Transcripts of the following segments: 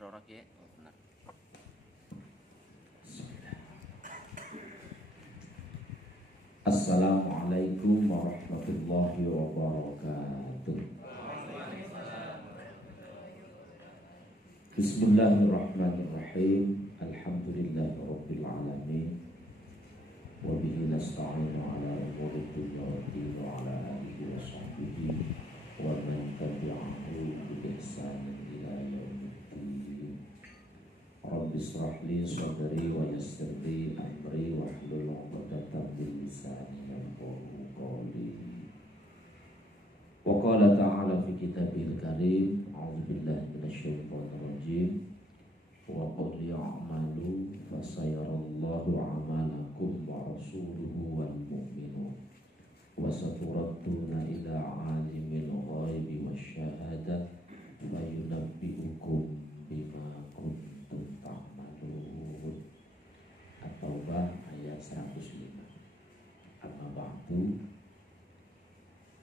bener ora ki? Oh, bener. Assalamualaikum warahmatullahi wabarakatuh. Bismillahirrahmanirrahim. Alhamdulillahirabbil alamin. Wa bihi nasta'inu ala umuri dunya waddin wa ala alihi wa sahbihi wa man tabi'ahu bi ihsanin ila yaumiddin. Rabbi israh li sadri wa yassir li amri wa hlul 'uqdatam min lisani yafqahu qawli. Wa qala ta'ala fi kitabil karim, a'udzu billahi minasyaitonir rajim. Wa qul ya'malu fasayarallahu 'amalakum wa rasuluhu wal mu'minun wa saturadduna ila 'alimil ghaibi wasyahadah fayunabbi'ukum bima kuntum ta'malun. At-Taubah ayat 105. Amma ba'du,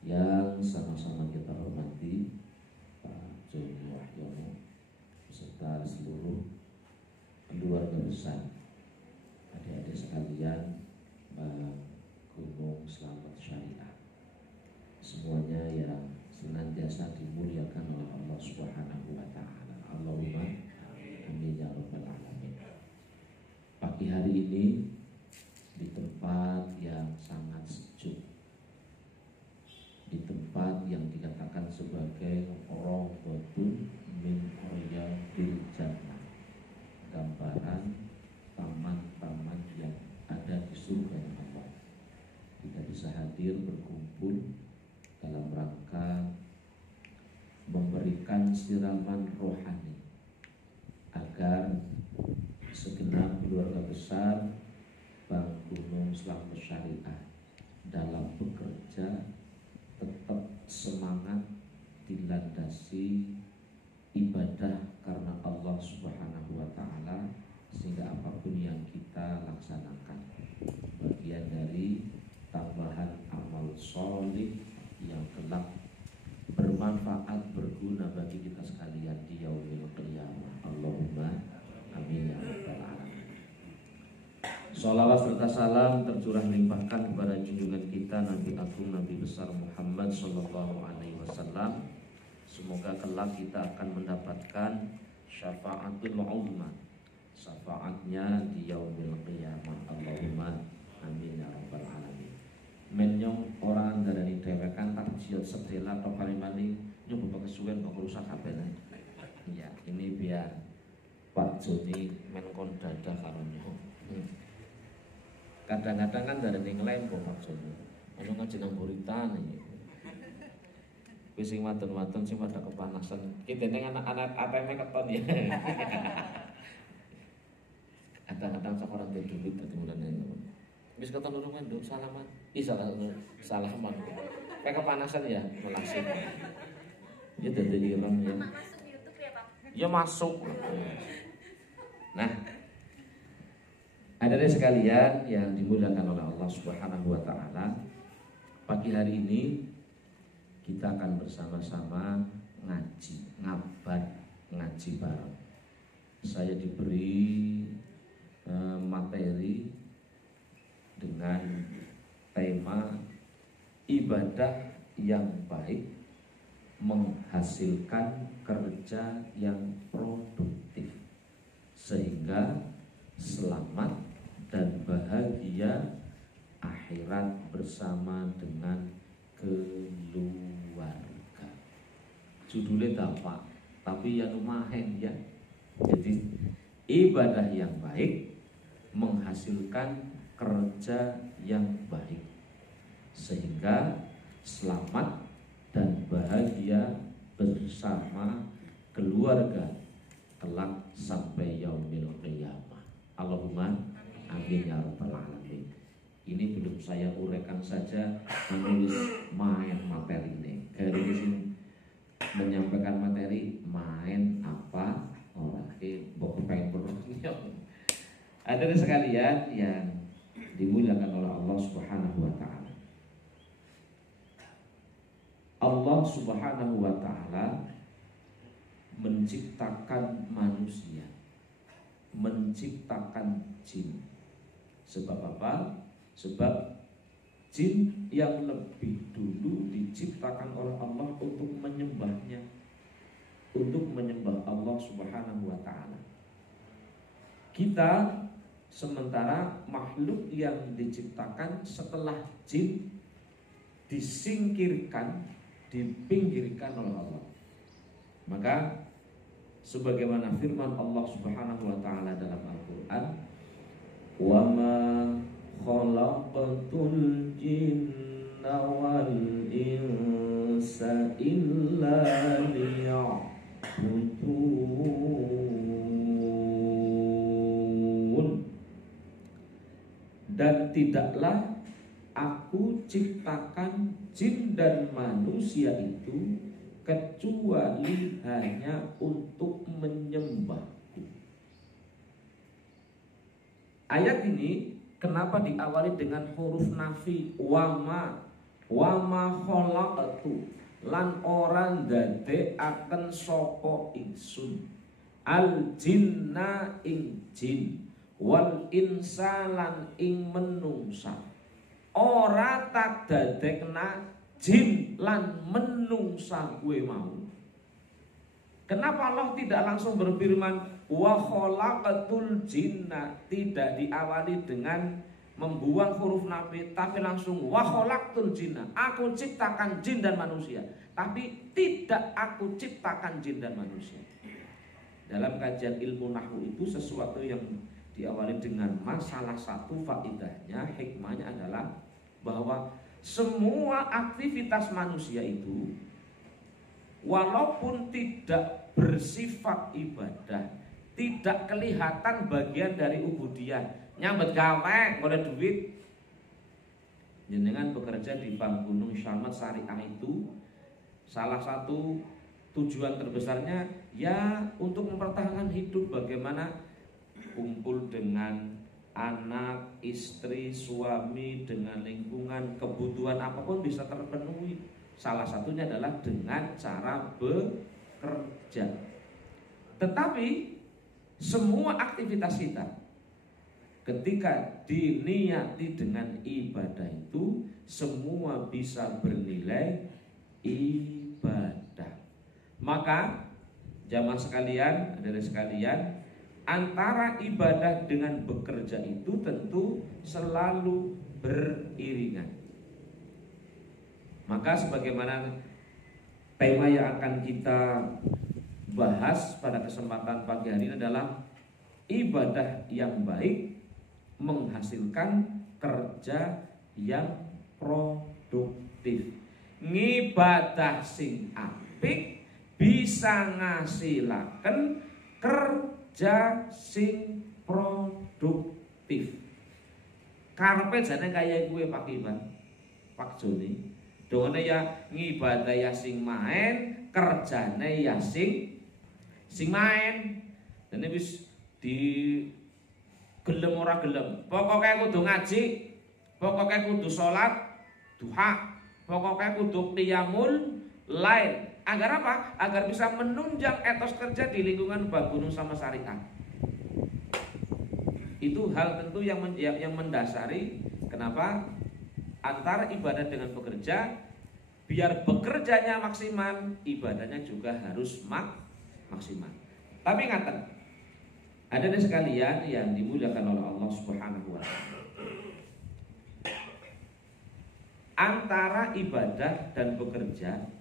yang sama-sama kita hormati Pak Joni Wahyono beserta seluruh keluarga besar, adik-adik sekalian, Gunung Selamat Syariah, semuanya yang senantiasa dimuliakan oleh Allah Subhanahu wa taala. Allahumma amin ya rabbal alamin. Pagi hari ini di tempat yang sangat sejuk, di tempat yang dikatakan sebagai rawdatun min riyadil jannah, gambaran taman-taman yang ada di surga Allah. Kita bisa hadir berkumpul dalam rangka memberikan siraman rohani agar segenap keluarga besar Bank Gunung Selamat Syariah dalam bekerja tetap semangat dilandasi ibadah karena Allah Subhanahu wa taala, sehingga apapun yang kita laksanakan bagian dari tambahan amal solih yang kelak bermanfaat, berguna bagi kita sekalian di yaumil qiyamah. Allahumma amin ya rabbal alamin. Sholawat serta salam tercurah limpahkan kepada junjungan kita Nabi Agung, Nabi besar Muhammad sallallahu alaihi wasallam. Semoga kelak kita akan mendapatkan syafaatul uzma, syafaatnya di yaumil qiyamah. Allahumma amin ya rabbal alamin. Menyong orang dari dewekan tak jiot sedela atau paling-paling nyoba kesuwen kok rusak kabeh. Ya, ini biar Pak Joni menkon dada karonyo. Kadang-kadang kan dari ning lempo Pak Joni. Ono ngaji nang buritan iki. Wis sing wadon-wadon sing pada kepanasan. Ki dene anak-anak ATM keton ya. Kadang-kadang seorang duit dadi mulane. Wis keton urung nduk salaman. Salaman. Kayak kepanasan ya, melasih. Ya dadi ireng ya. Masuk YouTube ya, Pak? Ya masuk. Nah, hadirin sekalian yang dimuliakan oleh Allah Subhanahu wa taala, pagi hari ini kita akan bersama-sama ngaji bareng. Saya diberi materi dengan tema ibadah yang baik menghasilkan kerja yang produktif sehingga selamat dan bahagia akhirat bersama dengan keluarga. Judulnya apa? Tapi yang lumayan ya. Jadi ibadah yang baik menghasilkan kerja yang baik sehingga selamat dan bahagia bersama keluarga kelak sampai yaumil qiyamah. Allahumma amin ya rabbal alamin. Ini belum saya uraikan saja, menulis main materi ini. Hari ini menyampaikan materi main apa orang mbok pengen ada sekalian yang dimuliakan oleh Allah Subhanahu wa taala. Allah Subhanahu wa taala menciptakan manusia, menciptakan jin. Sebab apa? Sebab jin yang lebih dulu diciptakan oleh Allah untuk menyembahnya, untuk menyembah Allah Subhanahu wa ta'ala. Kita sementara makhluk yang diciptakan setelah jin disingkirkan, dipinggirkan oleh Allah. Maka sebagaimana firman Allah Subhanahu wa ta'ala dalam Al-Qur'an, "Wa ma khalaqatul jinna wal insa illa liya'budun." Dan tidaklah aku ciptakan jin dan manusia itu kecuali hanya untuk menyembahku. Ayat ini kenapa diawali dengan huruf nafi? Wama khalaqatu, lan orang dadekaken sapa ingsun al jinna ing jin wal insalan ing menungsa. Ora tak dadekna jin lan menungsa gue mau. Kenapa Allah tidak langsung berfirman wa khalaqatul jinna, tidak diawali dengan membuang huruf nafi, tapi langsung wa khalaqtul jinna, aku ciptakan jin dan manusia. Tapi tidak aku ciptakan jin dan manusia. Dalam kajian ilmu nahwu itu sesuatu yang diawali dengan masalah satu, faidahnya, hikmahnya adalah bahwa semua aktivitas manusia itu walaupun tidak bersifat ibadah, tidak kelihatan bagian dari ubudiyah, nyambet gawe, boleh duit. Jenengan bekerja di Bank Gunung Syamat Syariah itu salah satu tujuan terbesarnya ya untuk mempertahankan hidup, bagaimana kumpul dengan anak, istri, suami, dengan lingkungan, kebutuhan apapun bisa terpenuhi. Salah satunya adalah dengan cara bekerja. Tetapi semua aktivitas kita ketika diniati dengan ibadah itu semua bisa bernilai ibadah. Maka jamaah sekalian, hadirin sekalian, antara ibadah dengan bekerja itu tentu selalu beriringan. Maka sebagaimana tema yang akan kita bahas pada kesempatan pagi hari ini adalah ibadah yang baik menghasilkan kerja yang produktif. Ngibadah sing apik bisa ngasilaken kerja sing produktif. Karepe jane kaya gue Pak Iwan, Pak Joni. Dongane ya ngibadah ya sing main, kerjane ya sing main. Dene wis di gelem ora gelem. Pokoke kudu ngaji, pokoke kudu salat duha, pokoke kudu qiyamul lail. Agar apa? Agar bisa menunjang etos kerja di lingkungan Bank Gunung sama Syariah. Itu hal tentu yang mendasari kenapa antara ibadah dengan bekerja, biar bekerjanya maksimal, ibadahnya juga harus maksimal. Tapi ngaten, hadirin sekalian yang dimuliakan oleh Allah Subhanahu wa taala. Antara ibadah dan bekerja,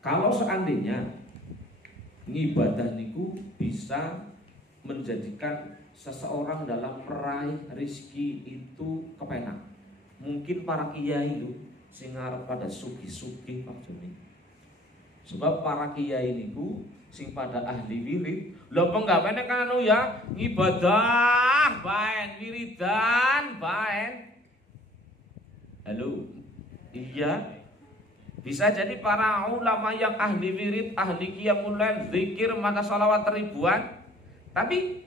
kalau seandainya ngibadah niku bisa menjadikan seseorang dalam meraih rizki itu kepenak. Mungkin para kiai itu sing arep pada sugih-sugih Pak Joni. Sebab para kiai niku sing pada ahli wirid, lho penggawene kan anu ya ngibadah bae, wiridan bae. Halo. Iya. Bisa jadi para ulama yang ahli wirid, ahli qiyamul lail, zikir, mata salawat ribuan, tapi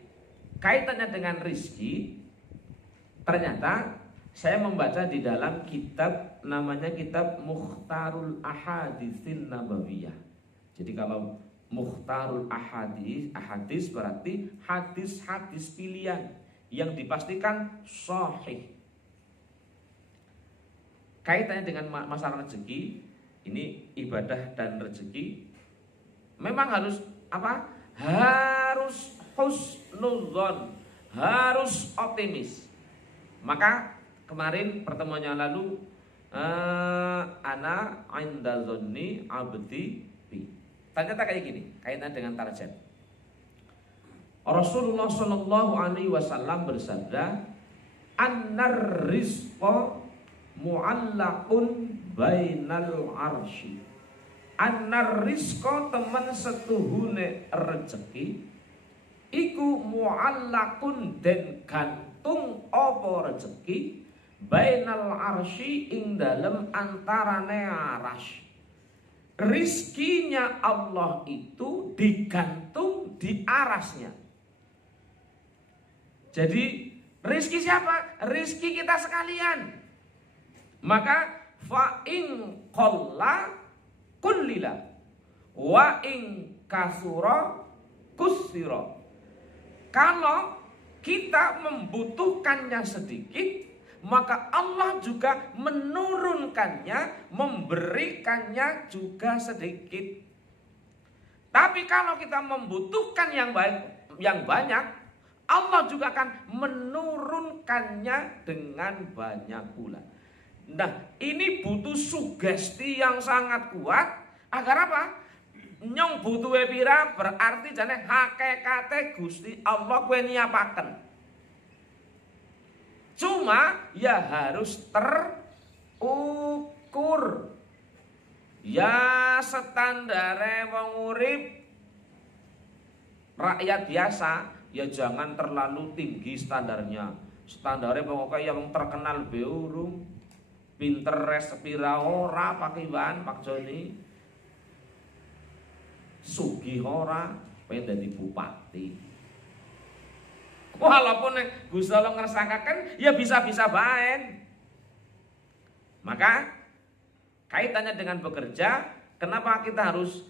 kaitannya dengan rizki, ternyata saya membaca di dalam kitab namanya kitab Mukhtarul Ahaditsin Nabawiyah. Jadi kalau mukhtarul ahadis berarti hadis-hadis pilihan yang dipastikan sahih. Kaitannya dengan masalah rezeki, ini ibadah dan rezeki memang harus apa? Harus husnudzon, harus optimis. Maka kemarin pertemuan yang lalu ana inda dzanni abdi bi. Ternyata kayak gini, kaitan dengan target. Rasulullah Shallallahu Alaihi Wasallam bersabda, "Annar rizqa mu'allaqun bainal arsy." Annar rizqa teman setuhune rezeki iku mu'allaqun den gantung apa rezeki bainal arsy ing dalem antarane arasy. Rizkinya Allah itu digantung di arasnya. Jadi rizki siapa? Rizki kita sekalian. Maka fa in qalla kullila wa in kasura kusira. Kalau kita membutuhkannya sedikit, maka Allah juga menurunkannya, memberikannya juga sedikit. Tapi kalau kita membutuhkan yang banyak, Allah juga akan menurunkannya dengan banyak pula. Nah, ini butuh sugesti yang sangat kuat agar apa? Nyong butuh pira berarti jane hakikate Gusti Allah kowe nyiapaken. Cuma ya harus terukur. Ya standare wong urip rakyat biasa, ya jangan terlalu tinggi standarnya. Standarnya pokoknya yang terkenal beurung, pinter respira ora Pak Iwan, Pak Joni, sugih ora, pengen dadi bupati. Walaupun Gusti Allah ngersakaken ya bisa-bisa bae. Maka kaitannya dengan bekerja, kenapa kita harus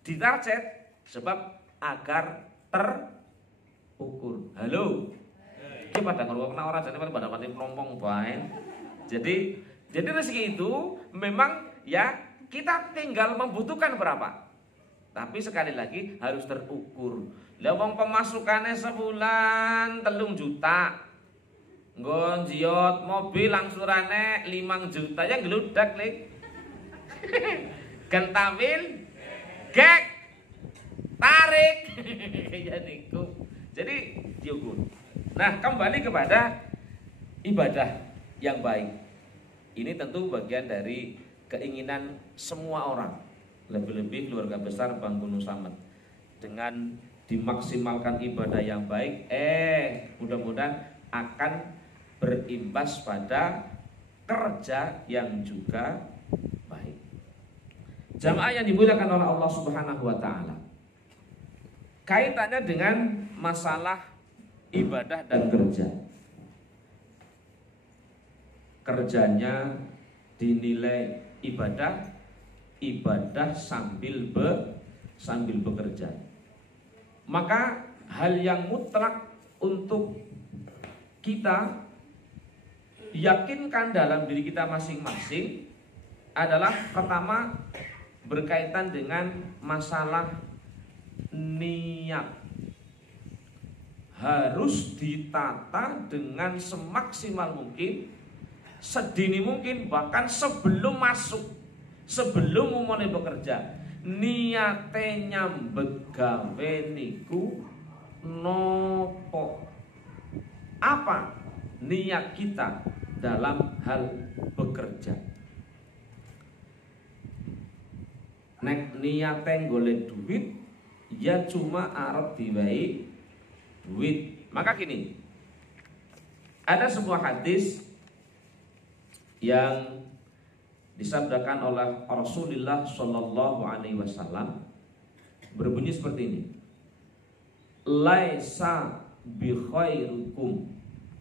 ditarget? Sebab agar terukur. Halo. Iki pada ngrungokna ora jane pada pati plompong bae. Jadi rezeki itu memang ya kita tinggal membutuhkan berapa. Tapi sekali lagi harus terukur. Lah wong pemasukannya sebulan 3 juta. Nggon jiot mobil angsurane 5 juta ya geludak lek. Gentabil gek tarik. Ya niku. Jadi diukur. Nah, kembali kepada ibadah yang baik. Ini tentu bagian dari keinginan semua orang. Lebih-lebih keluarga besar Bang Gunung Slamet. Dengan dimaksimalkan ibadah yang baik, mudah-mudahan akan berimbas pada kerja yang juga baik. Jamaah yang dimuliakan oleh Allah Subhanahu wa taala. Kaitannya dengan masalah ibadah dan kerja. Kerjanya dinilai ibadah sambil bekerja. Maka hal yang mutlak untuk kita yakinkan dalam diri kita masing-masing adalah pertama berkaitan dengan masalah niat. Harus ditata dengan semaksimal mungkin, sedini mungkin, bahkan sebelum masuk, sebelum mulai bekerja. Niate nyambet gawe niku nopo? Apa niat kita dalam hal bekerja? Nek niate golek duit ya cuma arep diwehi duit. Maka gini, ada sebuah hadis yang disabdakan oleh Rasulullah Shallallahu Alaihi Wasallam berbunyi seperti ini: laisa bi khairikum,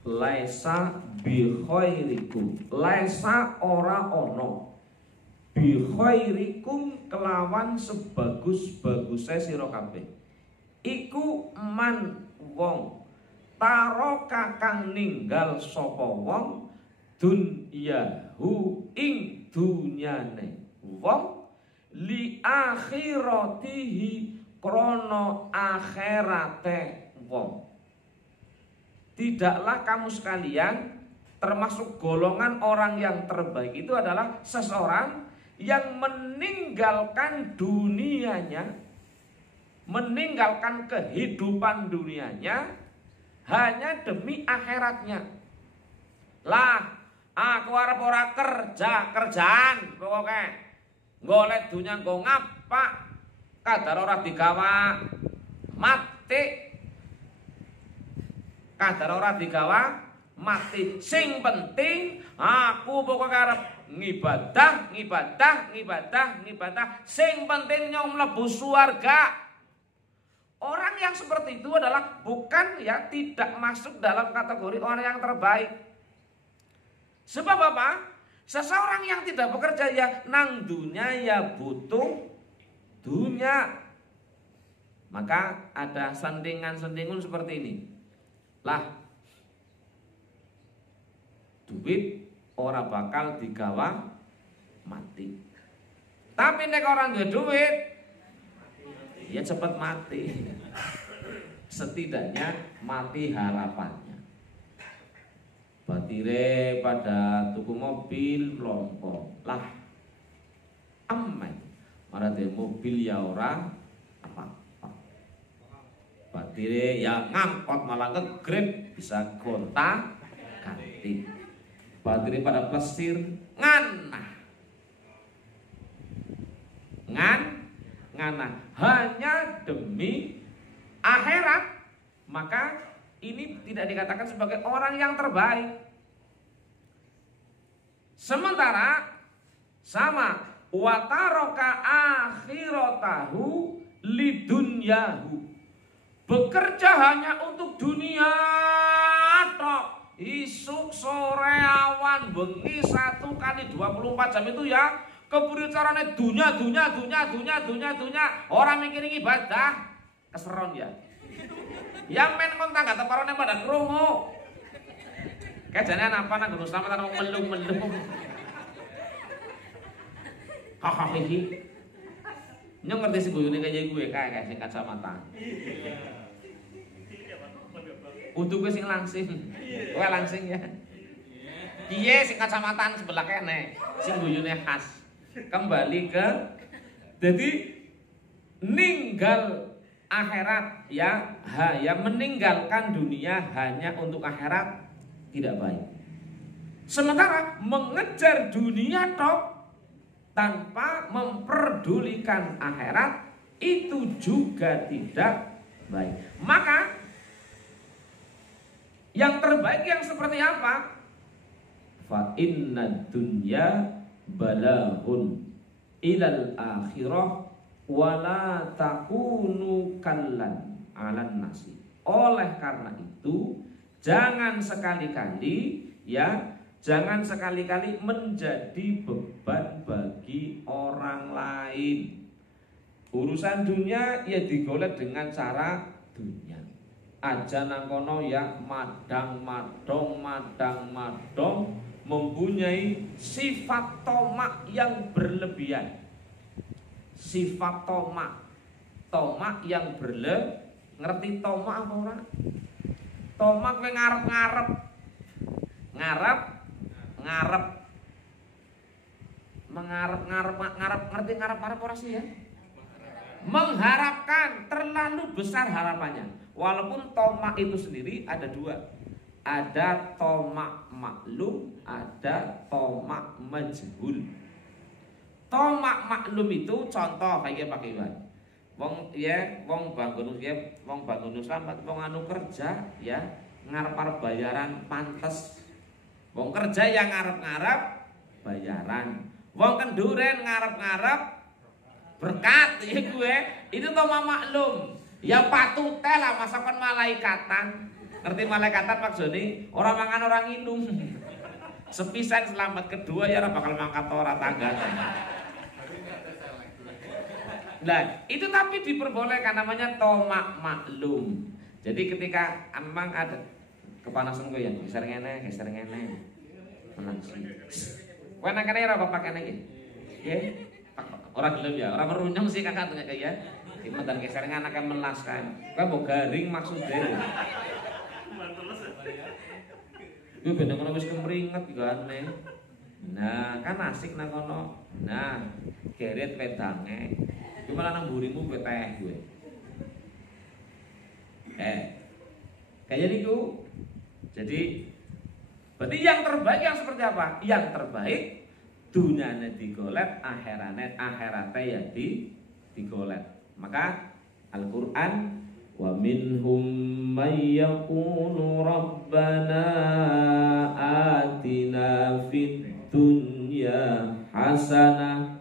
laisa bi khairikum, laisa ora ono bi khairikum kelawan sebagus-baguse sira kabeh iku man wong taro kakang ninggal sapa wong dunyahu ing dunyane wong li akhiratihi krono akhirate wong. Tidaklah kamu sekalian termasuk golongan orang yang terbaik itu adalah seseorang yang meninggalkan dunianya, meninggalkan kehidupan dunianya hanya demi akhiratnya. Lah, aku arep ora kerjaan pokoke golek dunya nggo ngapa kadar ora digawa mati. Kadar ora digawa mati. Sing penting aku pokoknya arep ngibadah. Sing penting nyong mlebu swarga. Orang yang seperti itu adalah bukan ya tidak masuk dalam kategori orang yang terbaik. Sebab apa? Seseorang yang tidak bekerja ya nang dunia ya butuh dunia. Maka ada sandingan-sandingun seperti ini. Lah duit ora bakal digawa mati. Tapi nek orang duwe duit ya cepat mati. Setidaknya mati harapannya. Batire pada tuku mobil lompong. Lah aman. Marane mobil ya ora batire ya ngangkot malah ngegrip bisa gonta ganti. Batire pada plesir nganah hanya demi akhirat, maka ini tidak dikatakan sebagai orang yang terbaik. Sementara sama wataroka akhiratahu lidunyahu, bekerja hanya untuk dunia tok. Isuk sore awan bengi 1 kali 24 jam itu ya keburu carane dunia. Orang mikirin ibadah keseron ya. Yang men kontak gak teparone pada krungu. Kejane apa nang Gunung Slamet ana melung-melung. Hahaha. Nyong ngerti sing guyune kaya gue kayak sing kacamata. Untuk gue sing langsing. Kowe langsing ya. Piye sing kacamataan sebelah kene, sing guyune khas. Kembali ke jadi ninggal akhirat ya, meninggalkan dunia hanya untuk akhirat tidak baik. Sementara mengejar dunia tok tanpa memperdulikan akhirat itu juga tidak baik. Maka yang terbaik yang seperti apa? Fa inna dunya balahun ilal akhirah wala takunu kallan alan nasi. Oleh karena itu jangan sekali-kali menjadi beban bagi orang lain. Urusan dunia ya digolek dengan cara dunia. Aja nang kono ya madang-madong mempunyai sifat tomak yang berlebihan. Sifat tomak yang ngerti tomak apa ora? Tomak kowe ngarep ngerti ngarep ora sih ya? Mengharapkan, terlalu besar harapannya. Walaupun tomak itu sendiri ada dua. Ada tomak maklum, ada tomak majhul. Tomak maklum itu contoh kayak Pak Iwan. Wong bangun selamat, wong anu kerja ya ngarep bayaran pantes. Wong kerja yang ngarep bayaran. Wong kenduren ngarep berkat ya gue. Itu tomak maklum. Ya patute lah masakan malaikatan. Ngerti malaikatan Pak Joni? Orang mangan orang minum. Sepisan selamat, kedua ya bakal mangkat ora tangga. Nah, itu tapi diperbolehkan, namanya tomak maklum. Jadi ketika emang ada kepanasan gue ya, geser ngene. Menangsi. Kowe nang kene ora apa pakene iki? Nggih. Ora gelem ya, ora merunyong sih kakak tuh ya. Dimentan geser anake melas kan. Kowe mbok garing maksude. Gue ben ngono wis kemringet gane. Nah, kan asik nang kono. Nah, geret wedange. Gue malah nang mburimu kowe teh gue. Kayak gitu. Jadi berarti yang terbaik yang seperti apa? Yang terbaik dunyane digolet, akhirate ya digolet. Maka Al-Qur'an wa minhum may yaqulu rabbana atina fid dunya hasanah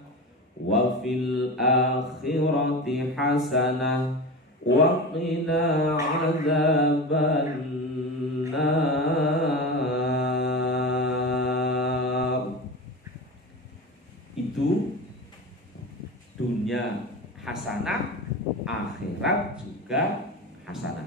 wa fil akhirati hasanah wa qina adzabannar. Itu dunia hasanah, akhirat juga hasanah.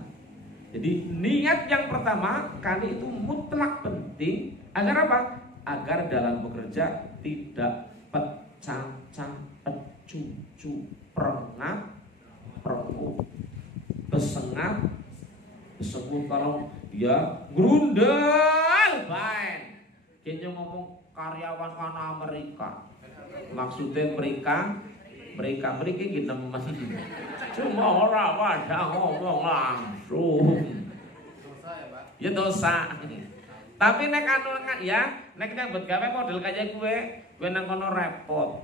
Jadi niat yang pertama kali itu mutlak penting agar apa? Agar dalam bekerja tidak pecah-pecah, pecucu, perengap, perku, besengat, besemut kalau ya grundel bae. Kayaknya ngomong karyawan kana Amerika. Maksudnya mereka gitu teman. Cuma orang pada ngomong langsung. Dosa ya, Pak? Ya dosa. Tapi nek anu ya, nek nyambut gawe model kayak gue nang kono repot.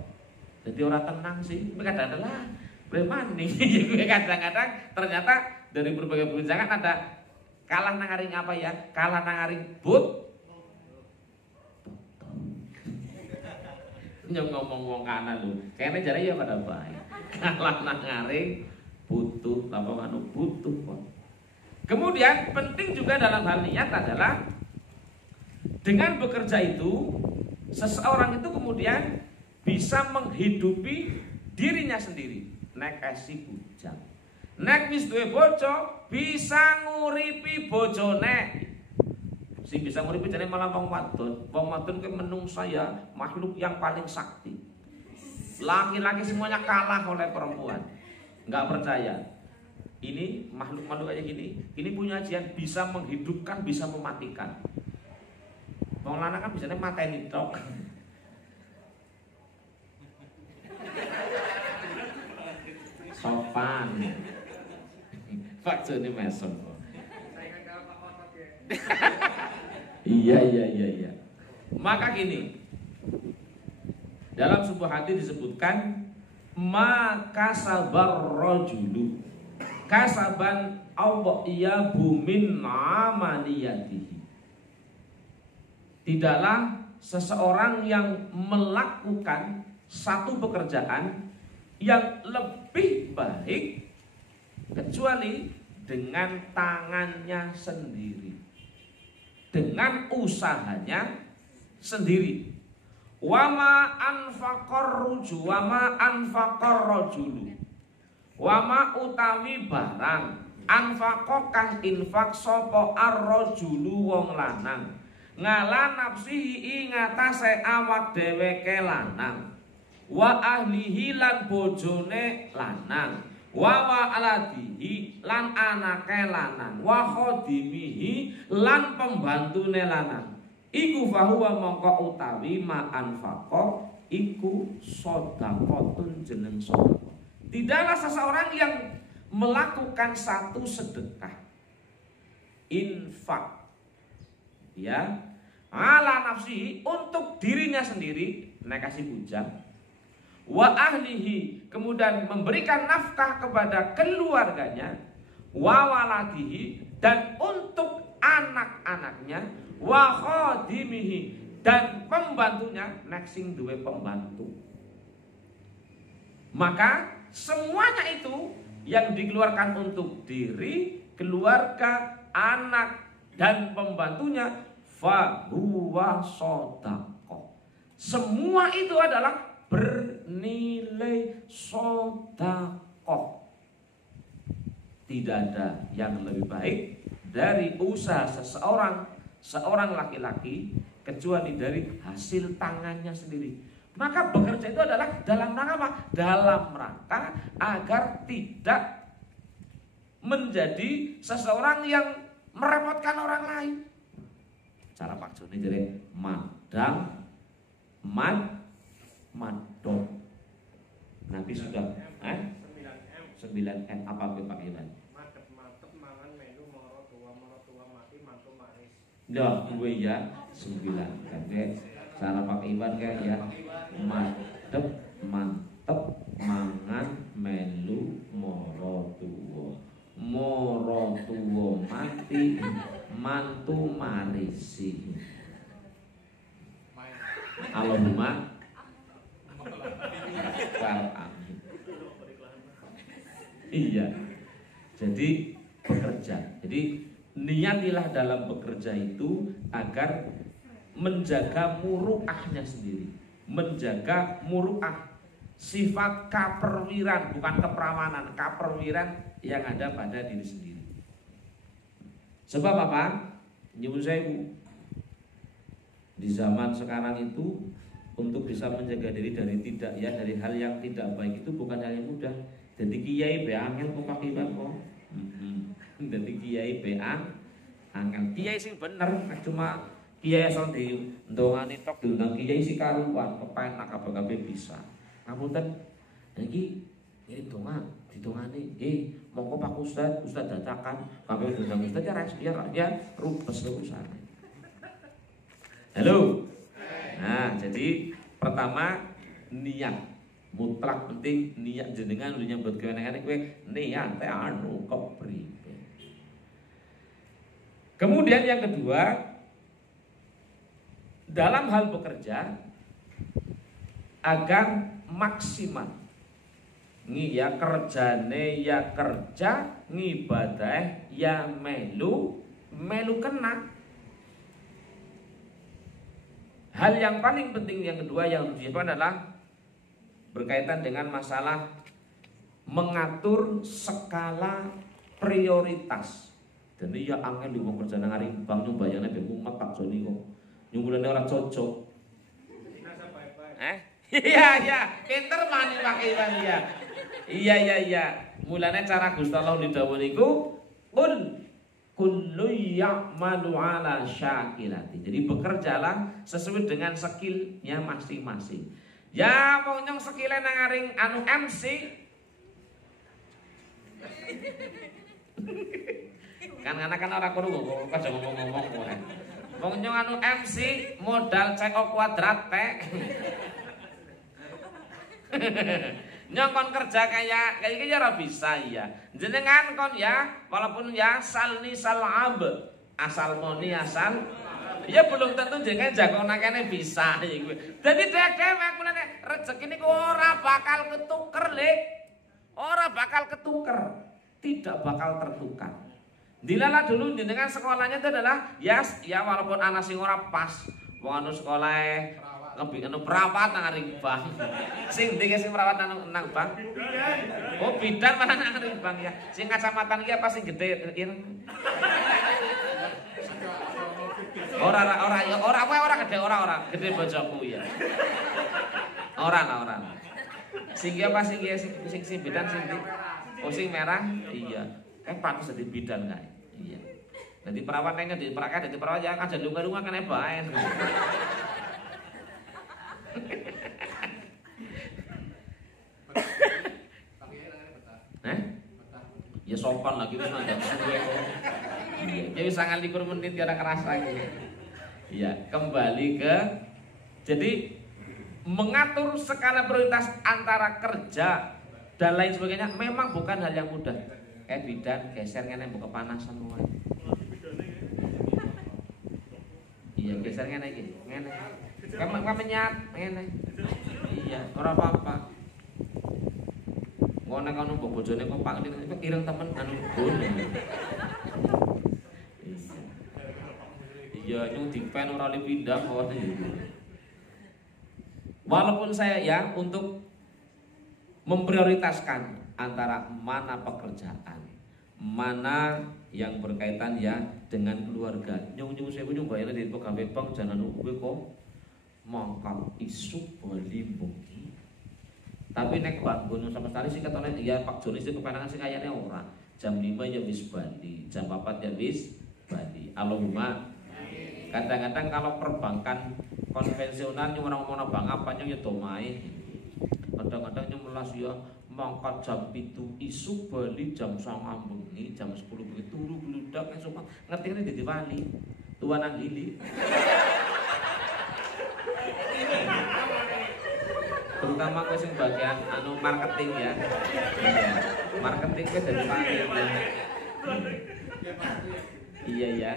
Jadi orang tenang sih. Tapi kadang-kadang lah bermani. Gue kadang-kadang ternyata dari berbagai perbincangan ada kalah nangaring apa ya? Kalah nangaring but. Nyong ngomong wong kana lho. Kene jare ya pada baik. Kalah nangaring butuh apa anu butuh kok. Kemudian penting juga dalam hal niat adalah dengan bekerja itu seseorang itu kemudian bisa menghidupi dirinya sendiri. Nek esi bujang. Nek wis duwe bojo bisa nguripi bojone. Sing bisa nguripi jane malah wong wadon. Wong wadon kuwi menungsa ya makhluk yang paling sakti. Laki-laki semuanya kalah oleh perempuan. Enggak percaya. Ini makhluk-makhluk kayak gini, ini punya ajian bisa menghidupkan, bisa mematikan. Wong lanang kan bisane mateni tok. Sopan. Faktune mesem. Iya. Maka gini, dalam sebuah hadis disebutkan maka sabar rajulu kasaban awyabu min amaliyatihi. Tidaklah seseorang yang melakukan satu pekerjaan yang lebih baik kecuali dengan tangannya sendiri, dengan usahanya sendiri. Wama anfaqar rajulu wama utawi barang anfaqo kang infak sapa ar-rajulu wong lanang ngala nafsihi ing atase awak dheweke lanang wa ahlihi lan bojone lanang wa aladihi lan anake lanang wa khodimihi lan pembantune lanang iku fahuwa mongko utawi ma anfaqo iku sedekahun jeneng sedekah. Tidaklah seseorang yang melakukan satu sedekah infak ya ala nafsihi untuk dirinya sendiri nek kasih bujang wa ahlihi kemudian memberikan nafkah kepada keluarganya wa waladihi dan untuk anak-anaknya wa khadimihi dan pembantunya nek sing duwe pembantu, maka semuanya itu yang dikeluarkan untuk diri, keluarga, anak dan pembantunya fa huwa shadaqah. Semua itu adalah bernilai sedekah. Tidak ada yang lebih baik dari usaha seorang laki-laki kecuali dari hasil tangannya sendiri. Maka bekerja itu adalah dalam rangka apa? Dalam rangka agar tidak menjadi seseorang yang merepotkan orang lain. Cara Pak Joni jadi madang madong. Nabi sudah 9M apa Pak Iwan? Madep mangan melu moro tua mati mantu maris. Ya, gue ya 9 kan cara Pak Iwan kayak ya madep mantep mangan melu moro tua mati mantu marisi. Allahumma amin. Iya. Jadi bekerja. Jadi niatilah dalam bekerja itu agar menjaga muruahnya sendiri, menjaga muruah, sifat kaperwiran, bukan keperawanan, kaperwiran yang ada pada diri sendiri. Sebab apa? Nyuwun sewu. Di zaman sekarang itu untuk bisa menjaga diri dari dari hal yang tidak baik itu bukan hal yang mudah. Jadi kiai be angel kok Pak Iwan kok. Jadi kiai be angel. Kiai sing bener cuma kiai asal di ndongane tok diundang kiai sing karuan kepenak kabeh bisa. Ngapunten iki donga ditongane monggo Pak Ustaz dadakan kabeh diundang Ustaz ya rupes urusane. Halo. Nah, jadi pertama niat mutlak penting niat jenengan lu nyambut kewenangan kowe niat teh anu kepriwe. Kemudian yang kedua dalam hal bekerja agar maksimal. Ya kerjane ya kerja, ngibadah ya melu kena. Hal yang paling penting yang kedua yang harus dilakukan adalah berkaitan dengan masalah mengatur skala prioritas. Jadi ya angel di wong kerja nang Rimbang nyumbayane ben umat Pak Joni kok. Nyumbulane ora cocok. Iya, pinter mani Pak Iwan ya. Iya. Mulane cara Gusti Allah didhawuh niku kullu ya'malu ala syakilati. Jadi bekerjalah sesuai dengan skillnya masing-masing. Ya mau nyong skillnya nang aring anu MC. Kan orang kudu kok aja ngomong-ngomong kowe. Wong nyong anu MC modal CO kuadrat teh. Nyong kon kerja kayak iki ya ora bisa ya. Jenengan kon ya walaupun ya salni salab asal moni asal ya belum tentu jenengan jagonakane bisa iki. Dadi dhek-dhek mulane rezeki niku ora bakal ketuker, Lek. Ora bakal ketuker. Tidak bakal tertukar. Dilala dulu jenengan sekolahnya itu adalah ya walaupun anak sing ora pas wong anu sekolah lebih anu perawat nang Rimbang. Sing ndi sing perawat nang Bang? Oh, bidan malah nang Rimbang ya. Sing kacamatan iki apa sing gede? Ora gede bojoku ya. Ora. Sing apa sing bidan sing ndi? Oh, sing merah? Iya. Pantes dadi bidan kae. Iya. Dadi perawat nang dadi perawat ya aja lunga-lunga kene bae. Ya sopan lagi wis nandang suwe kok. Iya, ya wis 9 menit ya ora kerasa iki. Iya, kembali ke jadi mengatur skala prioritas antara kerja dan lain sebagainya memang bukan hal yang mudah. Bidan geser ngene mbok kepanasan wae. Iya, geser ngene iki, ngene. Kamu menyat ngene. Iya, ora apa-apa. Ngono kono mbok bojone kok Pak ireng temen anu bun. Iya, nyung dipen ora le pindah kok. Walaupun saya ya untuk memprioritaskan antara mana pekerjaan, mana yang berkaitan ya dengan keluarga. Nyung sewu nyung bayar di pegawai bank jangan kowe kok mangkal isuk bali bengi. Tapi nek bangun sama sekali sih katanya ya Pak Joni sih kepenangan sih kayaknya ora. Jam 5 ya wis bali, jam 4 ya wis bali. Allahumma. Kadang-kadang kalau perbankan konvensional yang orang-orang bank apa yang ya domai. Kadang-kadang yang melas ya mangkat jam 7 isu bali jam 9 bengi, jam 10 bengi turu bludak semua ngerti ini jadi wali. Tuan nang lili. Terutama kowe sing bagian anu marketing ya. Iya. Marketing kowe dadi wali. Iya ya.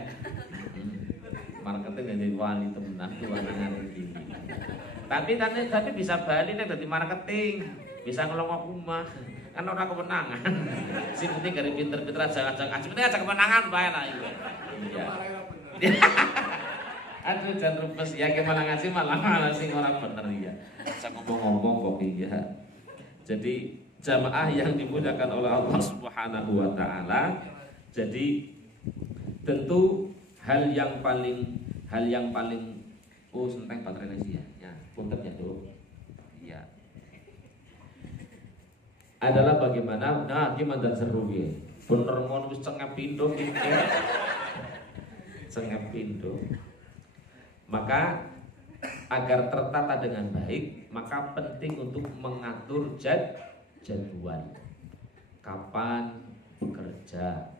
Marketing dadi wali temenan tuan nang lili. Tapi bisa bali nek dadi marketing. Bisa ngelongok rumah kan orang kemenangan. Si penting dari pinter-pinter aja penting aja kemenangan bae lah iku. Iya. Aduh jangan rupes ya malah ngasih malah sing orang bener ya. Saya ngomong-ngomong kok iya. Jadi jamaah yang dimuliakan oleh Allah Subhanahu wa taala. Jadi tentu hal yang paling senteng baterai sih ya. Ya, punten ya, Dok. Iya. Adalah bagaimana gimana seru ya. Bener ngono wis cengep pindho iki. Cengep pindho. Maka agar tertata dengan baik, maka penting untuk mengatur jadwal. Kapan bekerja,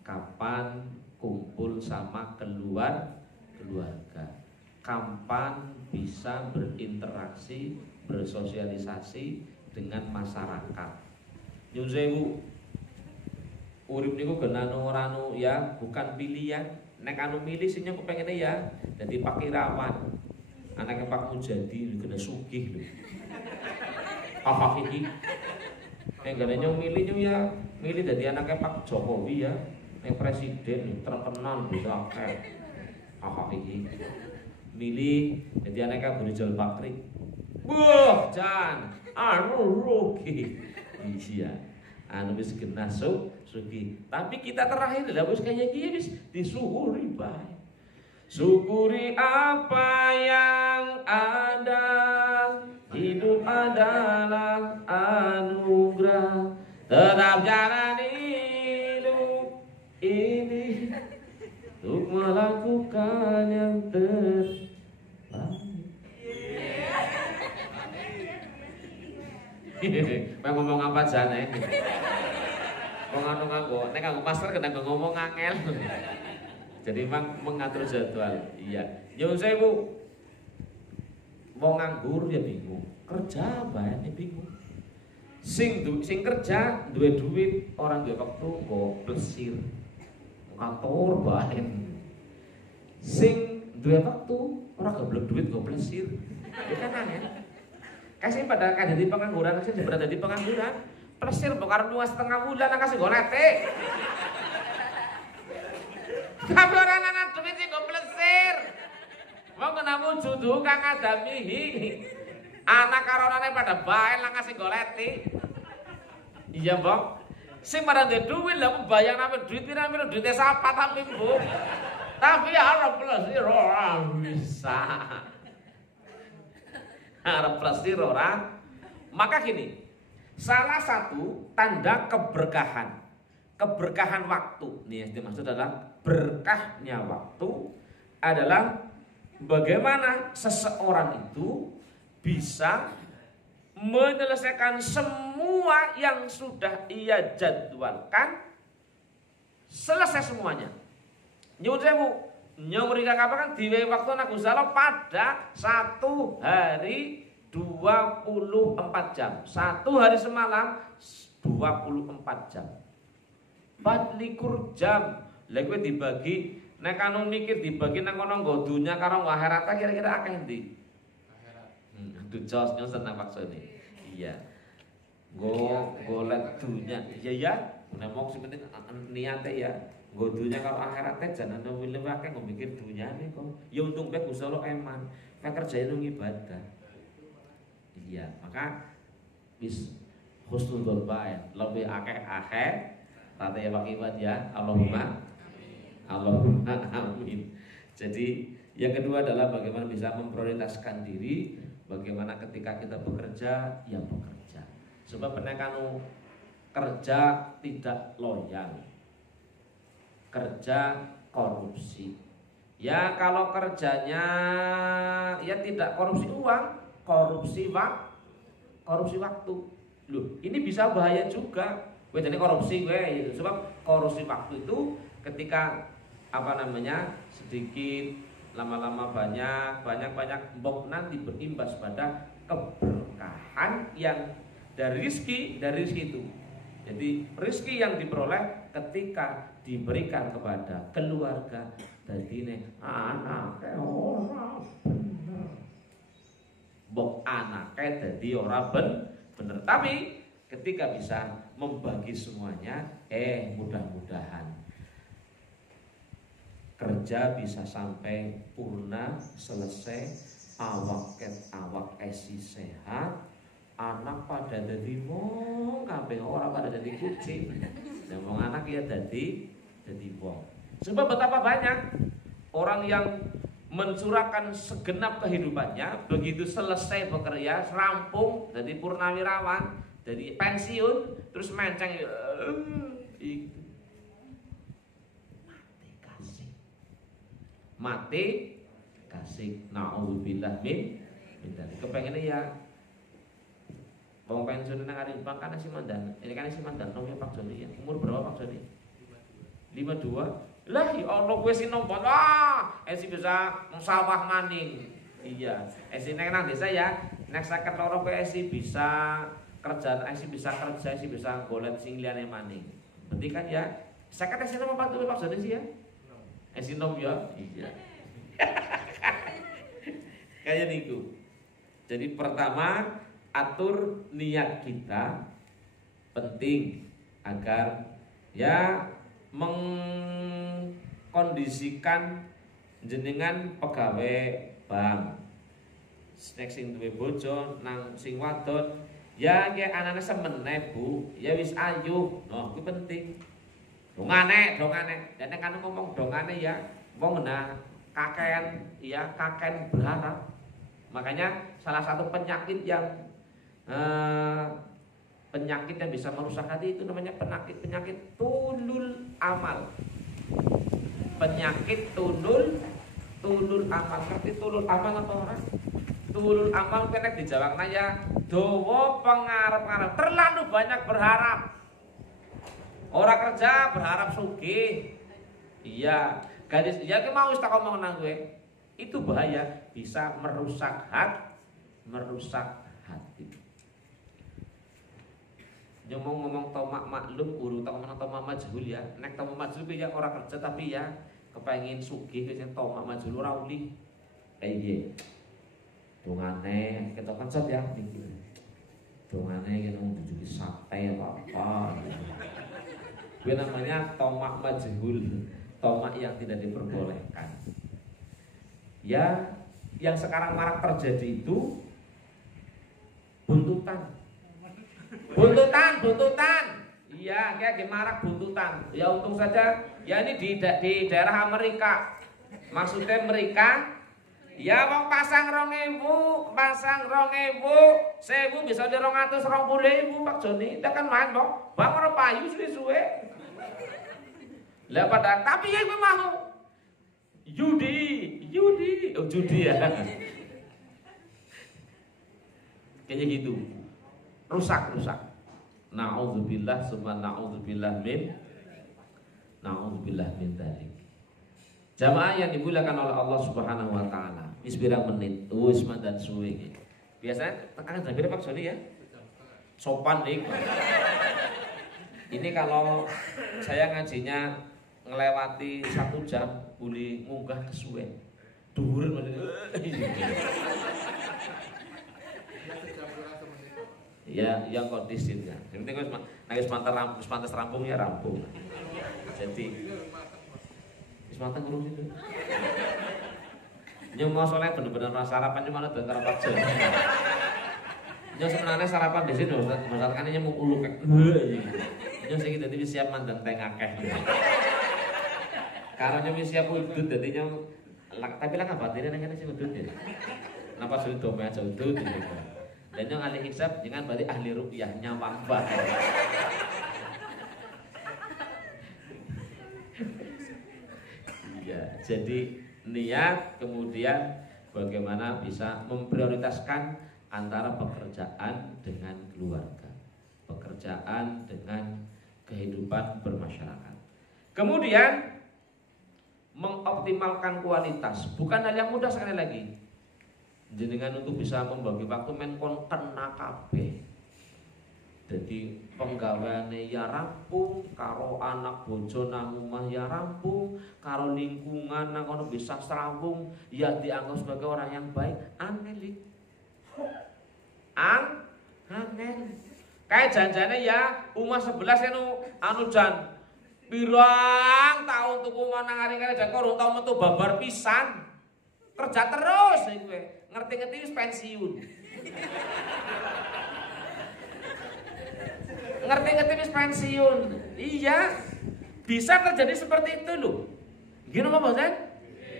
kapan kumpul sama keluarga, kapan bisa berinteraksi, bersosialisasi dengan masyarakat. Nyun sewu, urip niku genano ranu ya, bukan pilihan. Nek anu milih sih nyok pengen ya, jadi Pak Irawan, anaknya Pak Mujadi, kena sugih loh. Iki, nek gak nyok milih nyok ya, milih jadi anaknya Pak Jokowi ya, nek presiden terkenal bisa kayak iki, milih jadi anaknya Rizal Bakri, Jan, anu rugi, iya. Anu wis kena sugi. Tapi kita terakhir lah wis kayak gini wis disyukuri bae. Syukuri apa yang ada. Hidup adalah anugerah. Tetap jalani hidup ini untuk melakukan yang terbaik. Ngomong apa jane? Wong anu nganggo, nek nganggo masker kena ngomong angel. Jadi memang mengatur jadwal. Iya. Nyuwun sewu. Wong nganggur ya bingung. Kerja bae bingung. Sing kerja duwe duit, orang duwe waktu go plesir. Kantor bae. Sing duwe waktu, ora goblok duit go plesir. Ya kan angel. Kasih pada kan jadi pengangguran, kasih berada di pengangguran. Plesir bokar 2,5 bulan kasih golete. Tapi orang anak duit sih go plesir. Mau kena wujud kang adamihi. Anak karonane pada bae lah kasih goleti. Iya, Bang. Sing pada duit lah bayang napa duit pira-pira duite sapa tapi, Bu. Tapi arep plesir ora bisa. Arep plesir ora. Maka gini, salah satu tanda keberkahan waktu nih yang dimaksud adalah berkahnya waktu adalah bagaimana seseorang itu bisa menyelesaikan semua yang sudah ia jadwalkan selesai semuanya. Nyuwun sewu, nyumrika kapan kan diwehi waktu nak Gusti pada 1 hari 24 jam. 1 hari semalam 24 jam. 24 jam. Lha kowe dibagi nek anu mikir dibagi nang kono nggo dunya karo akhirat kira-kira akeh ndi? Akhirat. Jos nyos nang maksudne. Iya. Golek dunya. Iya ya. Nek mok sing penting niate ya. Nggo dunya karo akhirat jangan luwih akeh nggo mikir dunyane kok. Ya untung bae Gusti Allah eman. Nek kerjane nang ibadah. Ya, maka bis husnul dzon bae lebih akeh rata ya Pak Iwan ya. Allahumma amin. Jadi yang kedua adalah bagaimana bisa memprioritaskan diri, bagaimana ketika kita bekerja ya bekerja. Sebab penekanu kerja tidak loyal, kerja korupsi. Ya kalau kerjanya ya tidak korupsi uang, korupsi waktu. Loh, ini bisa bahaya juga. Gue jadi korupsi gue, sebab korupsi waktu itu ketika sedikit, lama-lama banyak, mbok nanti berimbas pada keberkahan yang dari rizki itu. Jadi rizki yang diperoleh ketika diberikan kepada keluarga. Jadi ini anaknya orang bener, mbok anaknya jadi orang bener. Tapi ketika bisa membagi semuanya, mudah-mudahan kerja bisa sampai purna, selesai, awak esi sehat, anak pada jadi wong, kabeh orang pada jadi kucing. Dan wong anak ya jadi wong. Sebab betapa banyak orang yang mencurahkan segenap kehidupannya, begitu selesai bekerja, rampung, jadi purnawirawan, jadi pensiun, terus menceng mati kasih. Naudzubillah min dzalik. Kepengennya ya mau pensiun nang arep kan si mandan. Ini kan si mandan nomor Pak Joni ya. Umur berapa Pak Joni? 52. Lah ya Allah kowe sinompo. Si bisa sawah maning. Iya. Si nang desa ya. Nek 52 kowe si bisa kerjaan, si bisa kerja, si bisa golek sing liyane maning. Berarti kan ya 50 si nomor Pak Joni sih ya. Esinom ya, iya. Kayak niku. Jadi pertama atur niat kita penting agar ya mengkondisikan jenengan pegawai bank. Nek sing duwe bojo nang sing wadon ya ki anane semene Bu, ya wis ayu. Noh, kuwi penting. Dongane. Dan kan ngomong dongane ya, wong nah kaken berharap. Makanya salah satu penyakit yang bisa merusak hati itu namanya penyakit tulul amal. Penyakit tulul amal. Ngerti tulul amal apa ora? Tulul amal kene dijawabna ya dawa pengarep-arep, terlalu banyak berharap. Orang kerja berharap sugih. Iya, gadis ya ki mau wis tak omong nang kowe. Itu bahaya, bisa merusak hati. Ngomong tomak maklum urung tak ngomong tomak majhul ya. Nek tomak majhul ya orang kerja tapi ya kepengin sugih wis tomak majhul ora uli. Piye? Dongane ketok konsep ya niki. Dongane kene nduduki sate apa. Itu namanya tomak majhul, tomak yang tidak diperbolehkan. Ya, yang sekarang marak terjadi itu buntutan. Iya, kayak marak buntutan. Ya untung saja, ya ini di daerah Amerika. Maksudnya mereka, ya mau pasang 2.000, 1.000 bisa di 220.000 Pak Joni. Kita kan main dong, bang orang payu suwe-suwe. Lah pada tapi ya gue mau judi ya. Kayaknya gitu. Rusak. Nauzubillah summa nauzubillah min dzalik. Jamaah yang dimuliakan oleh Allah Subhanahu wa taala. Wis pirang menit, wis mandan suwe iki. Biasanya tekan jam berapa Pak Joni ya? Sopan nih. Ini kalau saya ngajinya ngelewati 1 jam boleh munggah kesuwen dhuwur ya yang kondisinya yang penting wis pantes rampung ya rampung. Jadi wis manteng urung itu nyong soalnya bener-bener rasa harapan cuma ada karo Pak Jon. Yo sebenarnya sarapan di sini misalkan ini mau uluk kayak. Yo sing dadi wis siap mandan teh akeh. Karena wis siap udut dadi nyong tapi lah ngabatine nang kene sing udut ya. Napa sulit dope aja udut gitu. Dan yang ahli hisab jangan berarti ahli ruqyahnya wambah. Ya, jadi niat kemudian bagaimana bisa memprioritaskan antara pekerjaan dengan keluarga, pekerjaan dengan kehidupan bermasyarakat. Kemudian mengoptimalkan kualitas, bukan hal yang mudah sekali lagi. Jenengan untuk bisa membagi waktu menkon kena kabeh. Jadi penggaweane ya rampung, karo anak bojo nang omah ya rampung, karo lingkungan nang kono bisa serampung, ya dianggap sebagai orang yang baik. Aneh. Aneh. Kayak janjane ya omah 11 anu jan pirang tahun tuku nang ari-ari jan karo tau metu babar pisan. Kerja terus kowe. Ngerti-ngerti wis pensiun. Ngerti-ngerti wis pensiun. Iya. Bisa terjadi seperti itu loh. Gini Pak Bosan?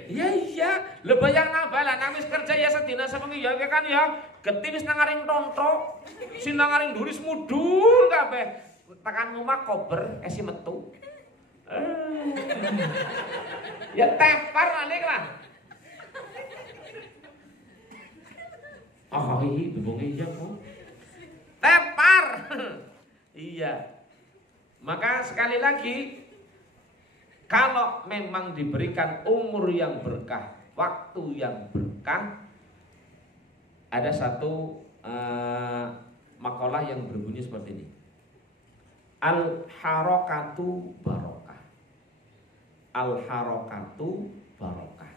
Iya. Lho bayang nambah lah nang wis kerja ya sedina sewengi ya kan ya. Geti wis nang aring tontok. Sing nang aring dhuris mudhun kabeh. Tekan omah kober esi metu. Ya tepar alik lah. Oh iya, bebongnya iya kok. Tepar. Iya. Maka sekali lagi, kalau memang diberikan umur yang berkah, waktu yang berkah, ada satu makalah yang berbunyi seperti ini. Al-harokatu barokah. Al-harokatu barokah.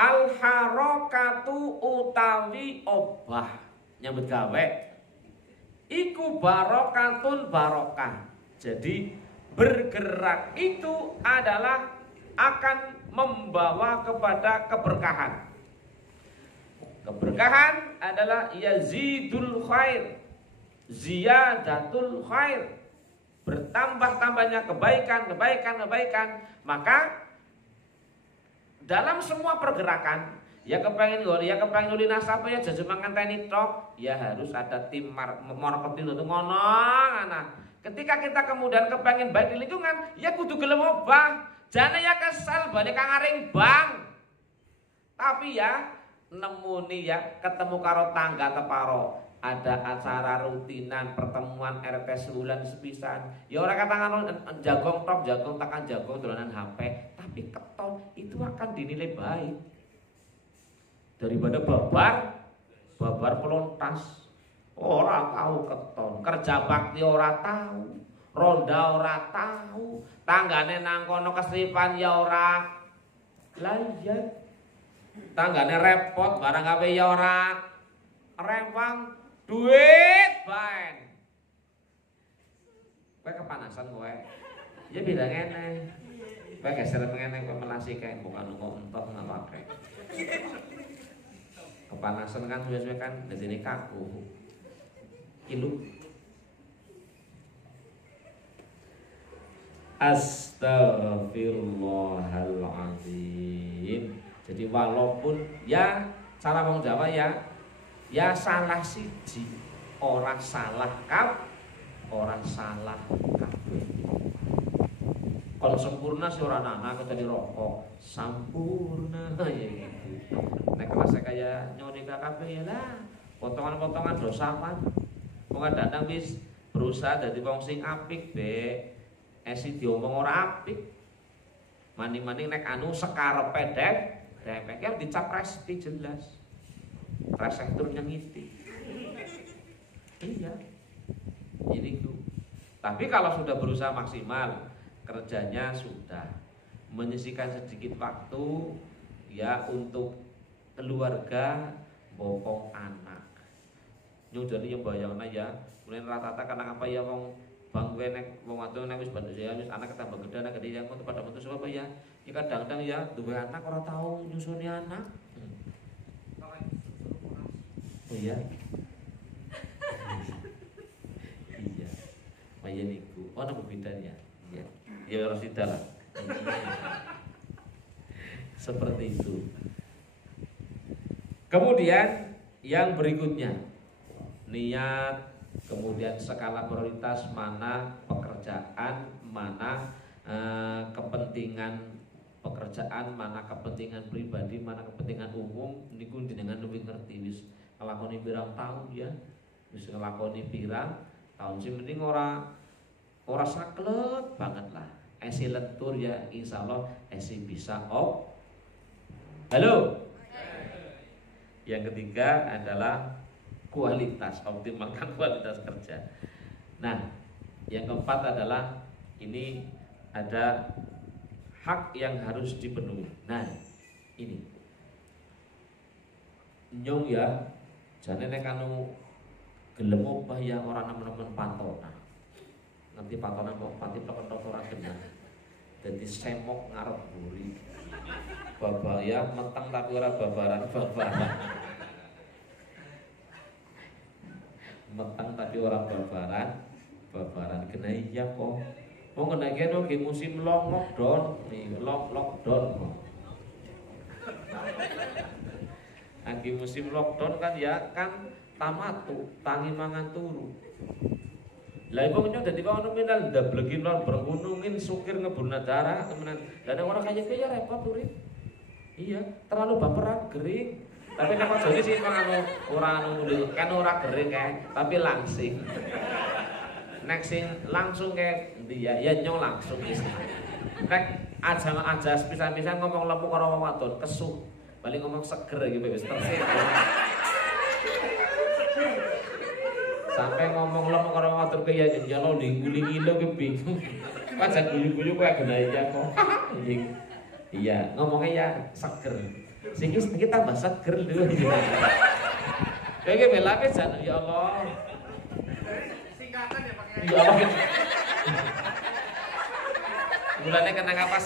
Al-harokatu utawi obah nyambut gawe iku barokatun barokah. Jadi bergerak itu adalah akan membawa kepada keberkahan. Keberkahan adalah yazidul khair, ziyadatul khair, bertambah-tambahnya kebaikan. Maka dalam semua pergerakan, ya kepengen nguli nasabah ya jajan mangan teni tok, ya harus ada tim marketing itu ngono ana. Ketika kita kemudian kepengen baik di lingkungan, ya kudu gelem obah. Jane ya kesal balik kang aring bang. Tapi ya nemuni ya ketemu karo tangga teparo, ada acara rutinan pertemuan RT sebulan sepisan. Ya orang katakan jagong tekan jagong dolanan HP. Tapi keton itu akan dinilai baik daripada babar pelontas. Orang tahu keton, kerja bakti ora tahu, ronda ora tahu, tanggane nang kono kesripan ya ora. Lah iya. Tanggane repot barang gawe ya ora. Rempang duit bae. Kowe kepanasan kowe. Ya beda ngene. Kowe geser ngene kowe melasi kae bukan kok entok ngapake. Kepanasan kan suwe-suwe kan dadine kaku. Kilu. Astaghfirullahaladzim. Jadi walaupun ya cara wong Jawa ya salah siji, orang salah kabeh. Kalau sempurna sih orang anak kita di rokok sampurna ya gitu. Nek kelas kayak nyoni kabeh ya lah, potongan-potongan dosa apa? Wong kadang wis berusaha dadi wong sing apik be, esi diomong ora apik. Mani-mani nek anu sekarepe depek ya dicap resti jelas. Reseptur nyengiti. Iya. Ini tuh. Tapi kalau sudah berusaha maksimal, kerjanya sudah menyisihkan sedikit waktu ya untuk keluarga, bokong anak. Nyudani yang bayangna ya, mulai rata-rata karena apa ya wong bang gue nek wong wadon nek wis bandel ya wis anak tambah gede anak gede yang untuk pada putus apa ya. Ya kadang-kadang ya duwe anak ora tahu nyusuni anak. Oh iya. Ayo niku. Oh napa bedanya? Ya. Ya harus lah. Seperti itu. Kemudian yang berikutnya niat, kemudian skala prioritas, mana pekerjaan, mana kepentingan pekerjaan, mana kepentingan pribadi, mana kepentingan umum. Niku jenengan luwih ngerti wis nglakoni pirang tahun ya. Wis nglakoni pirang tahun sing penting ora saklek banget lah. Esi lentur ya insyaallah esi bisa Halo. Yang ketiga adalah kualitas, optimalkan kualitas kerja. Nah, yang keempat adalah ini ada hak yang harus dipenuhi. Nah, ini nyong ya, jane nek anu gelem obah ya ora nemen-nemen pantona. Nanti pantona kok pati plek ora genah. Dadi semok ngarep buri. Babaya mentang tapi ora babaran. Mentang tapi ora babaran kena iya kok. Mau kena kene ki musim lockdown, lockdown. Lagi musim lockdown kan ya kan tamatu, tangi mangan turu. Lah ibu nyok dadi kok nominal ndablekin lor bergunungin sukir ngebun darah temenan. Dan orang kaya repot urip. Iya, terlalu baperan gering. Tapi nek kok jane sih anu ora kan ora gering kae, tapi langsing. Nek sing langsung kae ndi ya nyong langsung wis. Nek aja pisan-pisan ngomong lempu karo wong wadon kesuh. Balik ngomong seger iki wis tersih. Sampai ngomong lempu karo wong wadon kaya nyalo nguli-ngilo ki bingung. Aja guyu-guyu kowe gena iya kok. Iya, ngomongnya ya seger. Sing iki tambah seger lho. Kayak belake jan ya Allah. Singkatan ya pakai. Ya Allah. Mulane kenang apa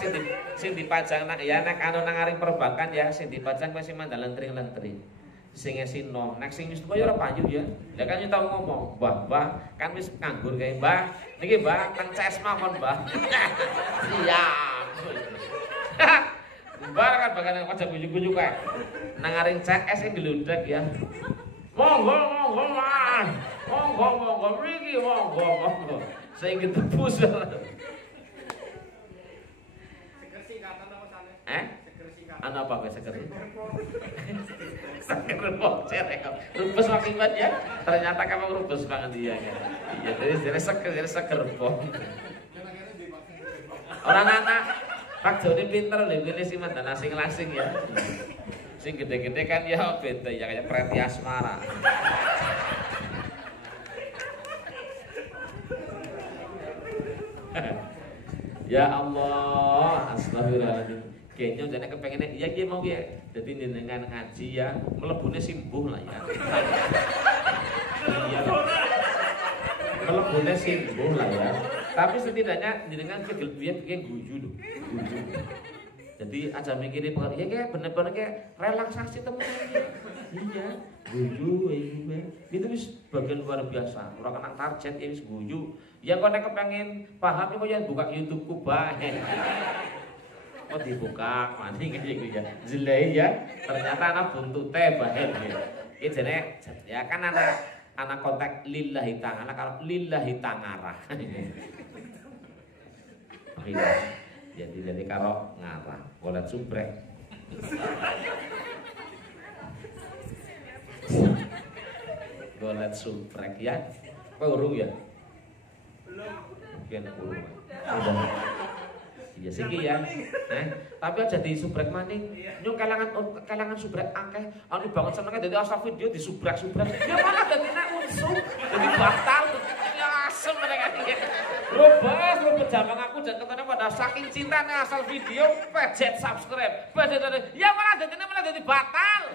sing dipajang nak ya nek anu nang aring perbankan ya sing dipajang masih mandalan lentring-lentring. Sing esinom, nek sing wis tuwa ya ora payu ya. Lah kan yo tau ngomong, "Mbah, kan wis nganggur kae, Mbah. Niki Mbah teng CS mawon, Mbah." Siap. Mbah kan bakal aja guyu-guyu kae. Nang aring CS sing gludek ya. Monggo Mas. Monggo mriki monggo. Sing ketebus. Seger singkatan apa sana? Seger singkatan. Ana apa kowe seger? Seger kok cerek. Rubes makibat ya. Ternyata kamu rubes banget dia ya. Iya, jadi seger kok. Orang anak Pak Joni pinter lho pilih si mantan asing-asing ya. Sing gede-gede kan ya beda ya kayak Preti Asmara. Ya Allah, astagfirullahaladzim. Kayaknya jane kepengene iya ki mau ya. Dadi jenengan ngaji ya, mlebune simbuh lah ya. Iya. Mlebune simbuh lah ya. Tapi setidaknya jenengan kegelbian bikin guyu lho. Jadi aja mikirin ya kayak bener-bener kayak relaksasi temen-temen. Iya, guyu itu wis bagian luar biasa. Ora kena target ya wis guyu. Ya kok nek kepengen paham kok ya buka YouTube-ku bae. Kok dibuka maning gitu ya. Jelek ya. Ternyata anak buntute bae. Iki jene ya kan anak kontak lillahi ta'ala karo lillahi ta'ala. Jadi karo ngarah golet subrek. Golet subrek ya. Kowe urung ya? Belum. Mungkin urung. Udah. Iya sih ya. Tapi aja di subrek maning. Nyung kalangan subrek akeh. Anu banget senenge dadi asal video di subrek-subrek. Ya malah dadi nek unsur. Dadi batal. Ya asem mereka iki. Rubah jamang aku dan ketemu pada saking cintanya asal video pejet subscribe. Ya malah dadi batal.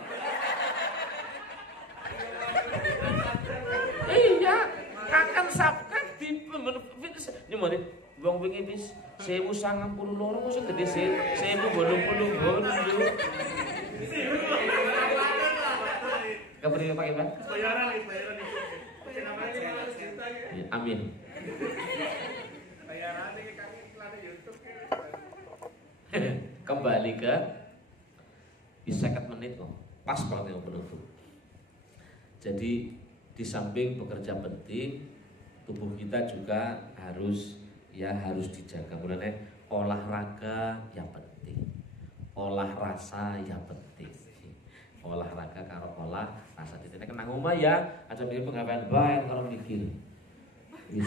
Iya, akan subscribe di nyemone wong wingi wis 1992 kok sing gede 1080 Kepriye Pak Iban? Bayaran. Amin. Kembali ke 50 menit kok. Pas banget yang penutup. Jadi di samping bekerja penting, tubuh kita juga harus dijaga. Mulanya olahraga ya penting, olah rasa ya penting. Olahraga karo olah rasa ditene kenang omah ya, aja mikir pengawean bae karo mikir. Wis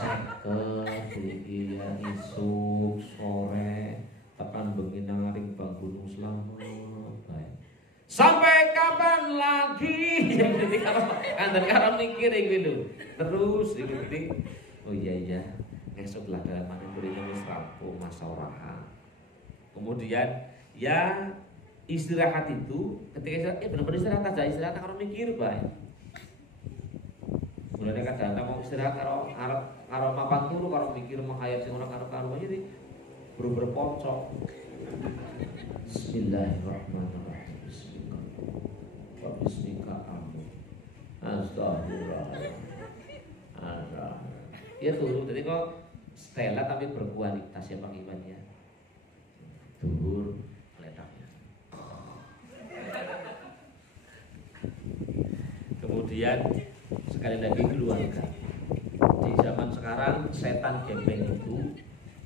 seket iki ya isuk sore tekan bengi nang aring Bang Gunung Slamet bae. Sampai kapan lagi? Jadi karo mikir iki lho. Terus iki oh iya esok lah dalam mana kurinya wis rampung masa oraha. Kemudian ya istirahat itu ketika istirahat benar-benar istirahat aja, istirahat karo mikir bae. Mulane kadang mau istirahat karo mapan turu karo mikir mau hayat sing ora karo-karo jadi berpocok. Bismillahirrahmanirrahim. Bismillahirrahmanirrahim. Astagfirullah. Ya turu, jadi kok stella tapi berkualitas ya Pak Iwan ya. Tuhur letaknya. Kemudian sekali lagi keluarga. Di zaman sekarang setan gepeng itu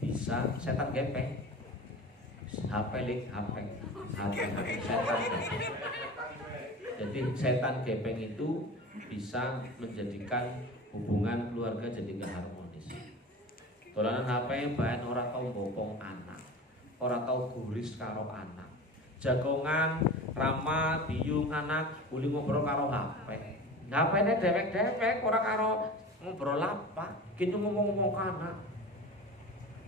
bisa setan gepeng. HP setan. Jadi setan gepeng itu bisa menjadikan hubungan keluarga jadi gak harmonis. Dolanan HP bahan ora tau bopong anak, ora tau guris karo anak. Jagongan, ramah, biung anak, uli ngobrol karo HP. HP-ne dewek-dewek ora karo ngobrol apa, kini ngomong-ngomong ke anak.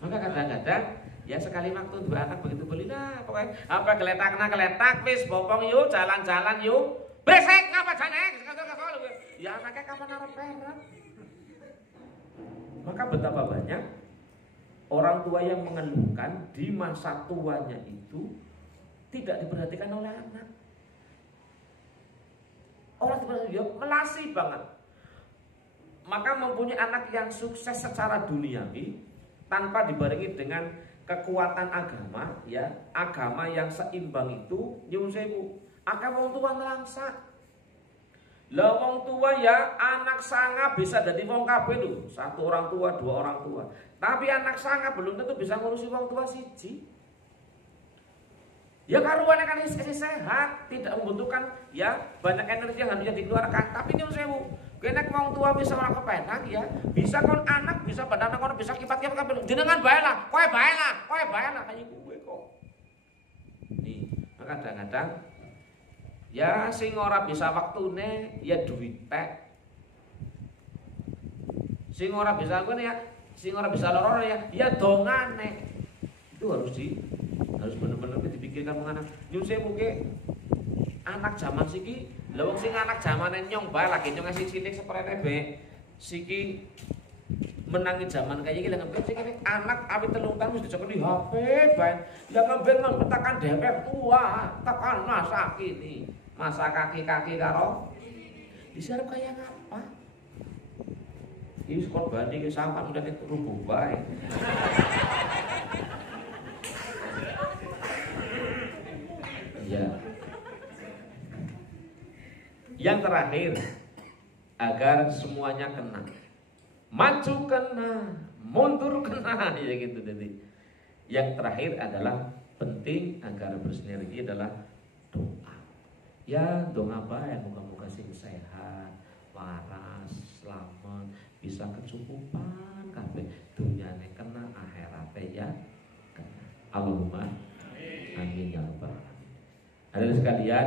Maka kadang-kadang ya sekali waktu dua anak begitu beli lah pokoknya apa geletak wis bopong yuk jalan-jalan yuk. Besek ngapa jane? Ya anaknya kapan arep perak. Maka betapa banyak orang tua yang mengeluhkan di masa tuanya itu tidak diperhatikan oleh anak. Orang tua melasi banget. Maka mempunyai anak yang sukses secara duniawi tanpa dibarengi dengan kekuatan agama, ya agama yang seimbang itu nyuwun sewu. Agama wong tua ngelangsa. Lah wong tua ya anak sanga bisa jadi wong kabeh lho. Satu orang tua, dua orang tua. Tapi anak sanga belum tentu bisa ngurusi wong tua siji. Ya karuannya kan sehat, tidak membutuhkan ya banyak energi yang harusnya dikeluarkan. Tapi nyuwun sewu, kene wong tua bisa ora kepenak ya. Bisa kon anak bisa badan kon bisa kipat-kipat kabeh. Jenengan bae lah, kowe bae lah kaya kowe kok. Nih, maka kadang-kadang ya sing ora bisa waktune ya duwite. Sing ora bisa ngene ya, sing ora bisa loro ya dongane. Itu harus benar-benar dipikirkan menganak. Nyun sewu ke anak zaman siki, lha wong sing anak zamane nyong bae lagi nyong sing cilik seprene be. Siki menangi zaman kaya iki lha ngembe sing anak awit 3 tahun wis dicekeli HP bae. Lah ngembe ngempetakan dhewek tua, tekan masa kini. Masa kaki-kaki karo disarep kaya ngapa? Iki korban iki sampan udah rubuh bae. Ya. Yang terakhir agar semuanya kena. Maju kena, mundur kena ya gitu jadi. Yang terakhir adalah penting agar bersinergi adalah doa. Ya doa apa yang muka-muka sing sehat, waras, selamat, bisa kecukupan kabeh dunyane kena akhirate ya kena. Allahumma amin ya rabbal alamin. Hadirin sekalian,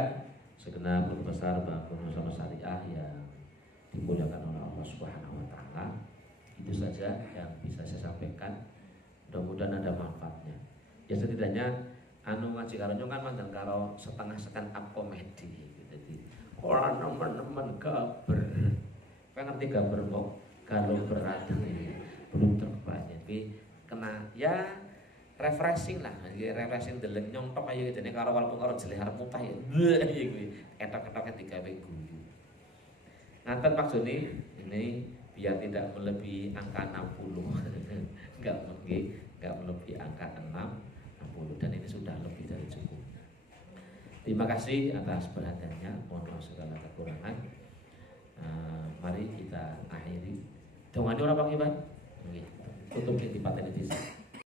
segenap guru besar bangun sama syariah yang dimuliakan oleh Allah Subhanahu wa taala. Itu saja yang bisa saya sampaikan. Mudah-mudahan ada manfaatnya. Ya setidaknya anu ngaji karo nyong kan mandang karo setengah stand up komedi. Jadi orang nemen-nemen gaber. Kan ngerti gaber kok kalau berat belum terbanyak tapi kena ya refreshing lah, refreshing deleng nyontok aja jadi karo walaupun karo jeleh harap mutah ya, iya gue etok-etoknya 3 minggu. Ngaten Pak Joni ini biar tidak melebihi angka 60. enggak melebihi angka 60 dan ini sudah lebih dari cukup. Terima kasih atas perhatiannya. Mohon maaf segala kekurangan. Mari kita akhiri. Dongane ora Pak Iwan. Nggih. Tutup di patene dhisik.